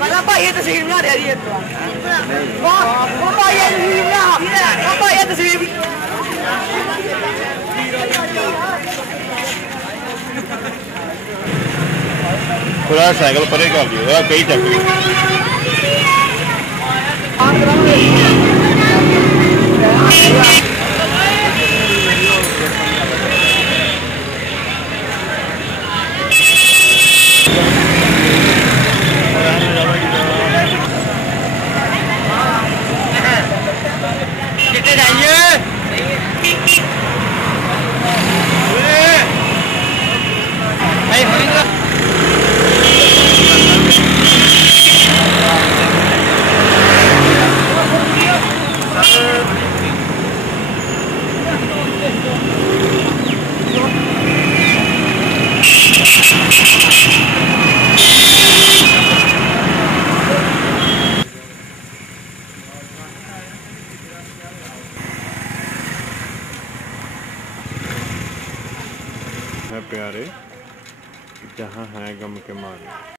मतलब भाई ये तस्वीर बना रहा जी वो भाई ये तस्वीर बना वो भाई ये तस्वीर थोड़ा साइकिल परे कर दियो कई चक्कर कितने जाइए है प्यारे जहाँ है गम के मारे।